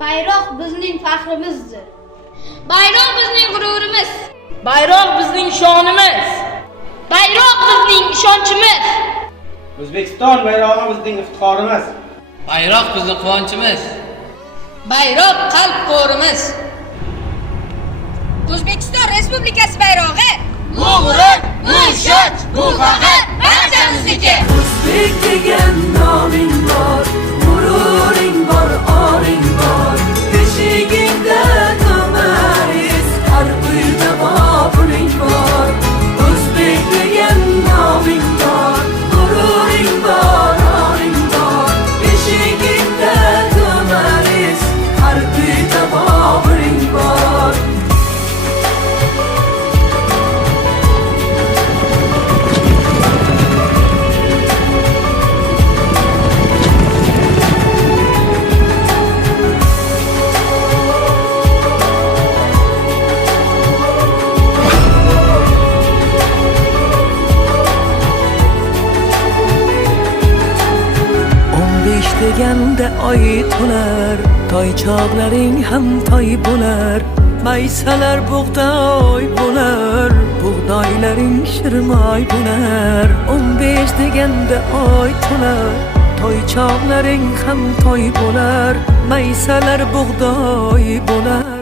Bayroq bizning faxrimizdir. Bayroq bizning g'ururimiz. Bayroq bizning shonimiz. Bayroq bizning ishonchimiz. O'zbekiston bayrog'i bizning iftixorimiz. Bayroq bizning quvonchimiz. Bayroq qalb qo'rimiz. O'zbekiston Respublikasi bayrog'i Bu g'urur, bu ishonch, bu faxr barchamizniki. O'zbek degan noming bor, g'ururing bor, oring bor. Beshigingda to'maris, har uyda boburing bor. O'zbek degan noming bor, g'ururing bor, oring bor. Beshigingda to'maris, har uyda boburing bor. Deganda oy to'lar, toychoqlaring ham toy bo'lar. Maysalar bug'doy bo'lar, bug'doylaring shirmoy bo'lar. 15 deganda oy to'lar, toychoqlaring ham toy bo'lar. Maysalar bug'doy bo'lar.